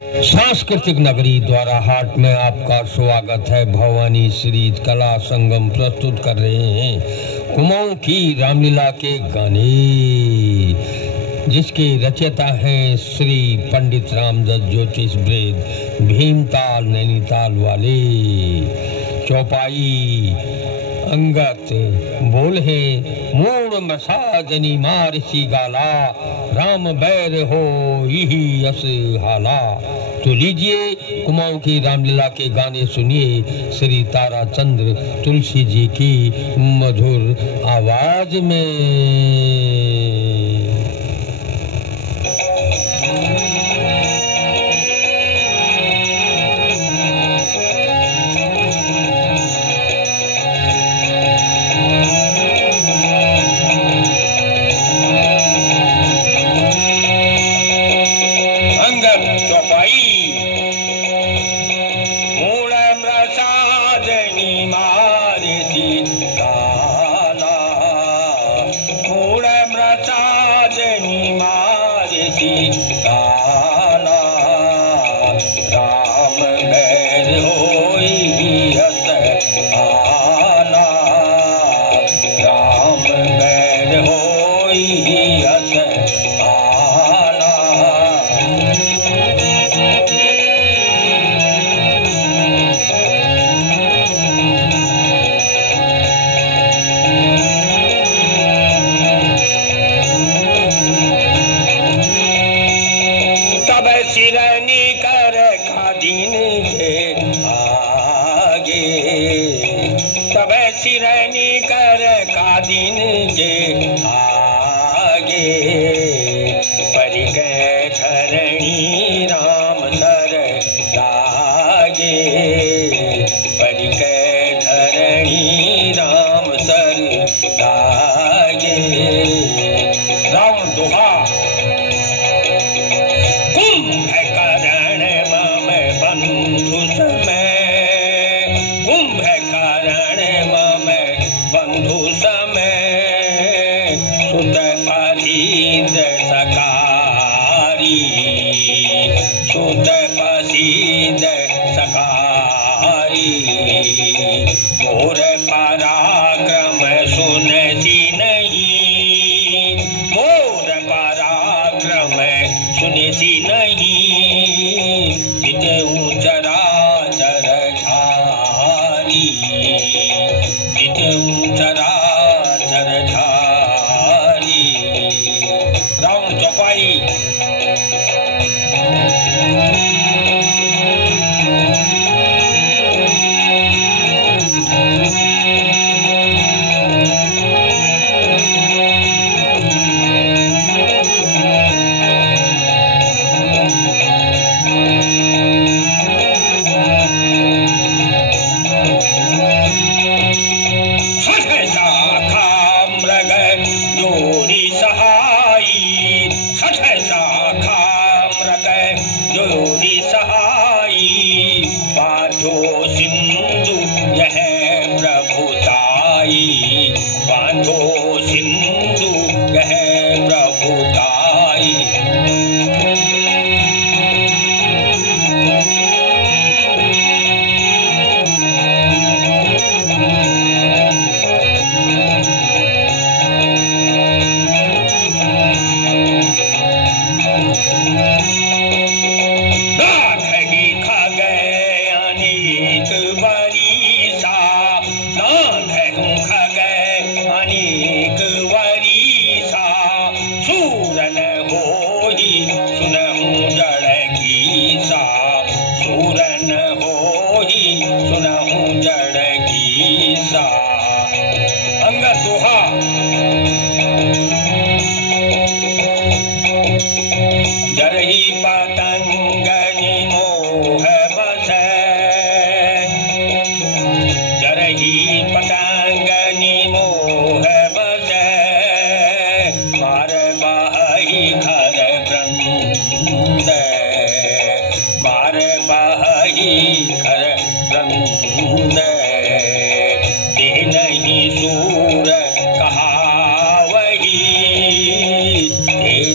सांस्कृतिक नगरी द्वारा हाट में आपका स्वागत है। भवानी श्री कला संगम प्रस्तुत कर रहे हैं कुमाऊं की रामलीला के गाने, जिसके रचयिता हैं श्री पंडित रामदत्त ज्योतिष ब्रेद भीमताल नैनीताल वाले। चौपाई अंगत बोल है मूड मसाजनी मारसी गाला, राम बैर हो यही यस हाला। तो लीजिए कुमाऊं की रामलीला के गाने सुनिए श्री ताराचंद्र तुलसी जी की मधुर आवाज में।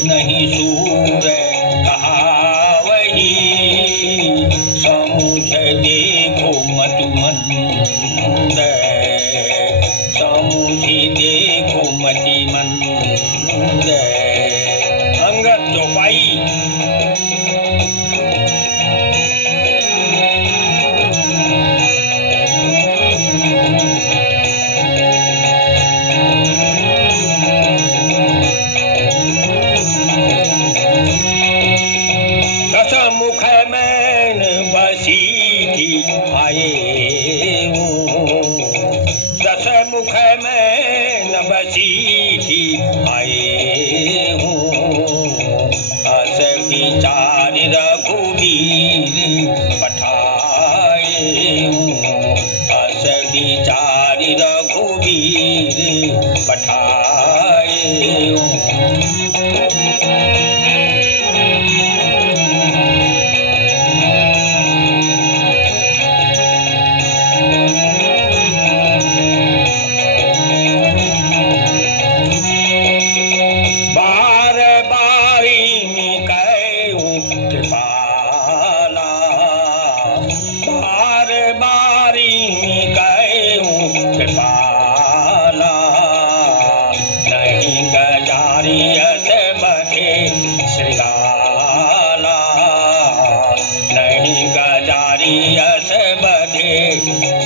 नहीं सूर कहा वही चिट्ठी आए हूँ। अस विचार रघुवीर पठाए हूँ। अस विचार रघुवीर पठाए हूँ। नहीं गजारियत बधे श्रृगाला, नहीं गजारियत बधे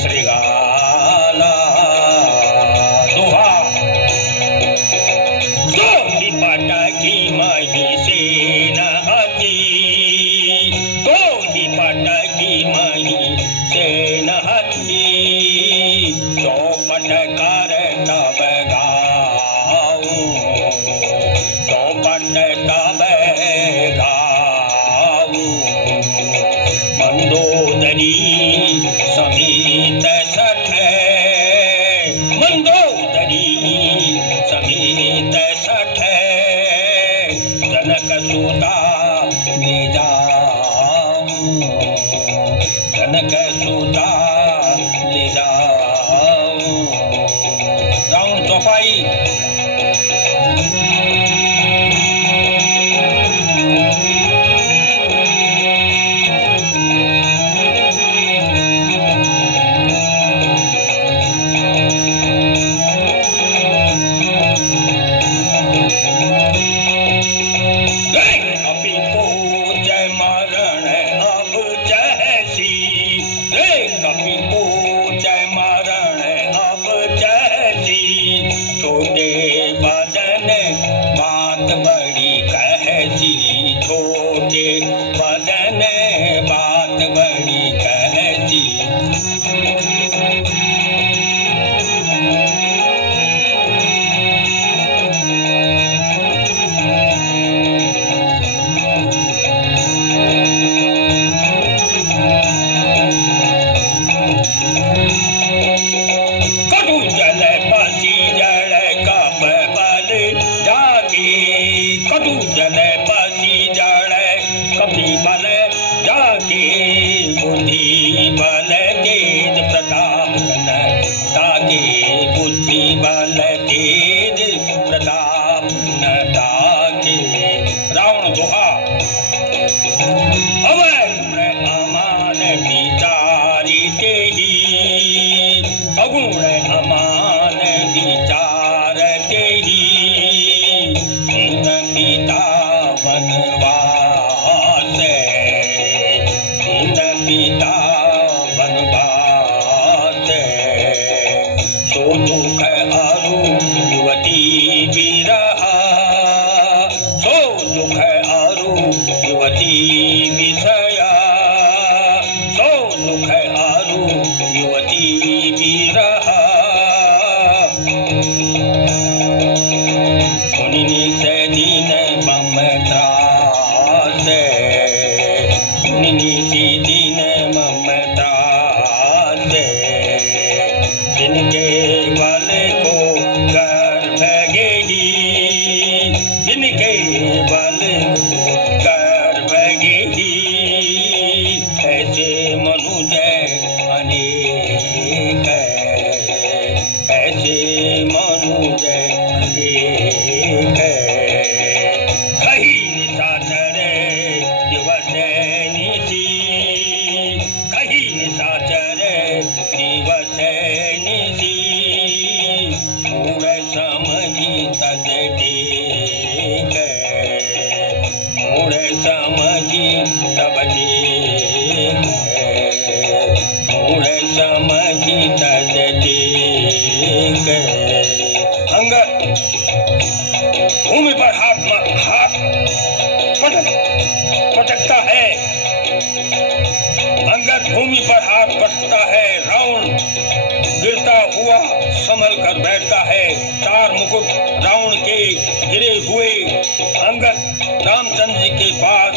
श्रृगाला। दुहा दो पटकी मही से नहती, दो पटकी मही से नहती। चौपट कर तब गाऊं, चौपट तब गाऊं। मंदोदरी समेत सठ, मंदोदरी समेत सठ। जनक सुता ले जाऊं, जनक सुता ले जाऊं। रावण चौपाई। छोटे बदन बात बड़ी कहती, छोटे बदन बात बड़ी कहती। कटु जल पसी जड़ कप बल जागे, कटु जल पसी जड़ कपि बल जागे। बुद्धि बल तेज प्रताप न तागे, बुद्धि बल तेज प्रताप न तागे। रावण दोहा। अवैध अमान विचारी तेही, अगुण अमान विचार तेही। तीन पिता वनवास, तीन पिता वनवास। सो दुख अरु युवती मुकुट रावण के गिरे हुए अंगद रामचंद्र जी के पास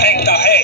फेंकता है।